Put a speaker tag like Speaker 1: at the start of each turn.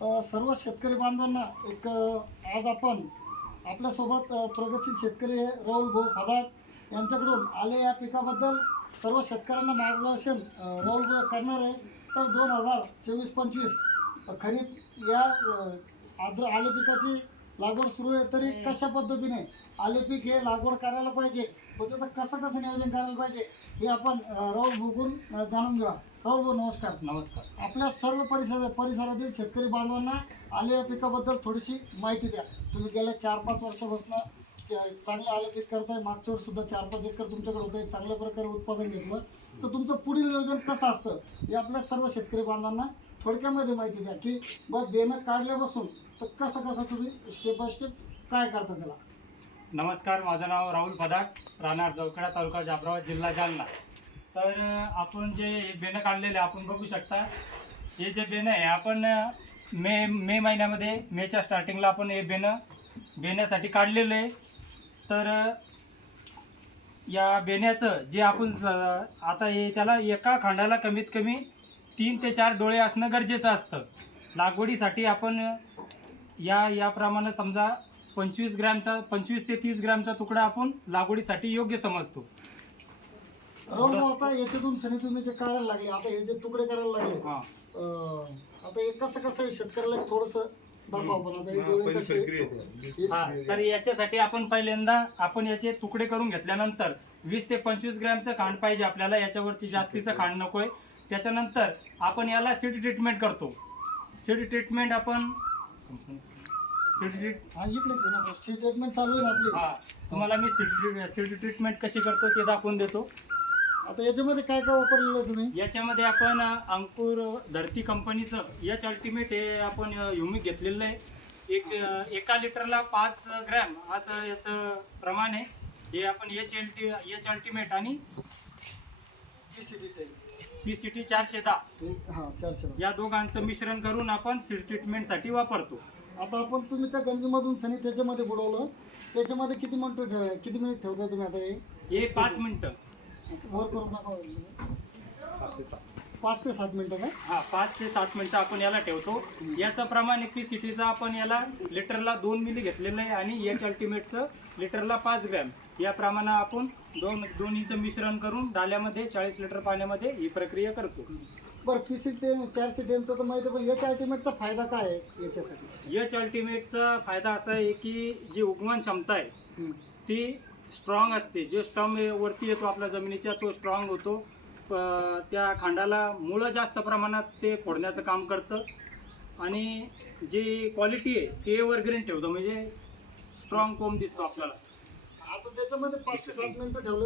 Speaker 1: सर्व शेतकरी बांधवांना एक आज आपण आपल्यासोबत प्रगतशील शेतकरी राहुल भाऊ फदाट यांच्याकडून आले या पिकाबद्दल सर्व शेतकऱ्यांना मार्गदर्शन राहुल भाऊ करणार आहे. तर दोन हजार चोवीस पंचवीस खरीप या आद्र आले पिकाची लागवड सुरू आहे. तरी कशा पद्धतीने आले पीक हे लागवड करायला पाहिजे? व त्याचं कसं कसं नियोजन करायला पाहिजे हे आपण राहुल अ, जाणून घेऊया. राहुल भाऊ नमस्कार. नमस्कार. आपल्या सर्व परिसर परिसरातील शेतकरी बांधवांना आले या पिकाबद्दल थोडीशी माहिती द्या. तुम्ही गेल्या चार पाच वर्षापासून चांगले आले पीक करताय मागच्या वेळेस सुद्धा चार पाच एकर तुमच्याकडे होतं चांगल्या प्रकारे उत्पादन घेतलं. तर तुमचं पुढील नियोजन कसं असतं हे आपल्या सर्व शेतकरी बांधवांना थोडक्यामध्ये माहिती द्या. की बघ बेनं काढल्यापासून तर कसं कसं तुम्ही स्टेप बाय स्टेप काय करता
Speaker 2: त्याला? नमस्कार माझं नाव राहुल फदाक राहणार चौकडा तालुका जाफराबाद जिल्हा जालना. तर आपण जे हे बेणं काढलेले आपण बघू शकता. हे जे बेणं आहे आपण मे मे महिन्यामध्ये मेच्या स्टार्टिंगला आपण हे बेणं बेण्यासाठी काढलेलं आहे. तर या बेण्याचं जे आपण स- आता हे त्याला एका खांडाला कमीत कमी तीन ते चार डोळे असणं गरजेचं असतं. लागवडीसाठी आपण या याप्रमाणे समजा पंचवीस ग्रॅमचा पंचवीस ते तीस ग्रॅमचा तुकडा आपण लागवडीसाठी योग्य समजतो.
Speaker 1: राहुल भाऊ आता याच्यातून सनी तुम्ही जे काढायला लागले आता हे जे तुकडे करायला लागले हां. अं, आता हे कसं कसं आहे शेतकऱ्याला थोडस दाखवा आपण आता
Speaker 2: डोळे कसे हा तर याच्यासाठी आपण पहिल्यांदा आपण याचे तुकडे करून घेतल्यानंतर वीस ते पंचवीस ग्रॅमचं खांड पाहिजे आपल्याला याच्यावरती जास्तीचं खांड नकोय. त्याच्यानंतर आपण याला सीड ट्रीटमेंट करतो. सीड ट्रीटमेंट आपण हा इकडे ट्रीटमेंट चालू आहे ना आपली. हा तुम्हाला मी सीड ट्रीटमेंट कशी करतो ते दाखवून देतो.
Speaker 1: आता याच्यामध्ये काय काय वापरलेलं तुम्ही?
Speaker 2: याच्यामध्ये आपण अंकुर धरती कंपनीचं एच अल्टिमेट हे आपण युमिक घेतलेलं आहे. एक एका लिटरला पाच ग्रॅम असं याचं प्रमाण आहे. हे आपण H L T H ultimate आणि. पी सी टी चारशे दहा. हा चारशे या दोघांचं मिश्रण करून आपण सीड ट्रीटमेंटसाठी वापरतो.
Speaker 1: आता आपण तुम्ही त्या गंजीमधून सनी त्याच्यामध्ये बुडवलं. त्याच्यामध्ये किती मिनिट ठेव किती मिनिट ठेवता तुम्ही आता हे?
Speaker 2: हे पाच मिनटं.
Speaker 1: वर करून दाखवा. पाच ते सात मिनिटं का?
Speaker 2: हा पाच ते सात मिनटं आपण याला ठेवतो. याचं प्रमाण पी सी टीचं आपण याला लिटरला दोन मिली घेतलेलं आहे आणि एच अल्टिमेटचं लिटरला पाच ग्रॅम. या प्रमाणे आपण दोन दोन्हीचं मिश्रण करून डाल्यामध्ये चाळीस लिटर पाण्यामध्ये ही प्रक्रिया करतो.
Speaker 1: बरं पीसी टेन चारशे टेनचं तर माहिती पण याच्या अल्टिमेटचा फायदा काय
Speaker 2: आहे याच्यासाठी? एच अल्टिमेटचा फायदा असा आहे की जी उगवण क्षमता आहे. ती स्ट्रॉंग असते. जो स्टॉम वरती येतो आपल्या जमिनीच्या तो स्ट्रॉंग होतो. प- त्या खांडाला मुळं जास्त प्रमाणात ते फोडण्याचं काम करतं. आणि जी क्वालिटी आहे ती एव्हरग्रीन ठेवतो. म्हणजे स्ट्रॉंग कोंब दिसतो आपल्याला. आता त्याच्यामध्ये पाच ते सात मिनिटं ठेवलं.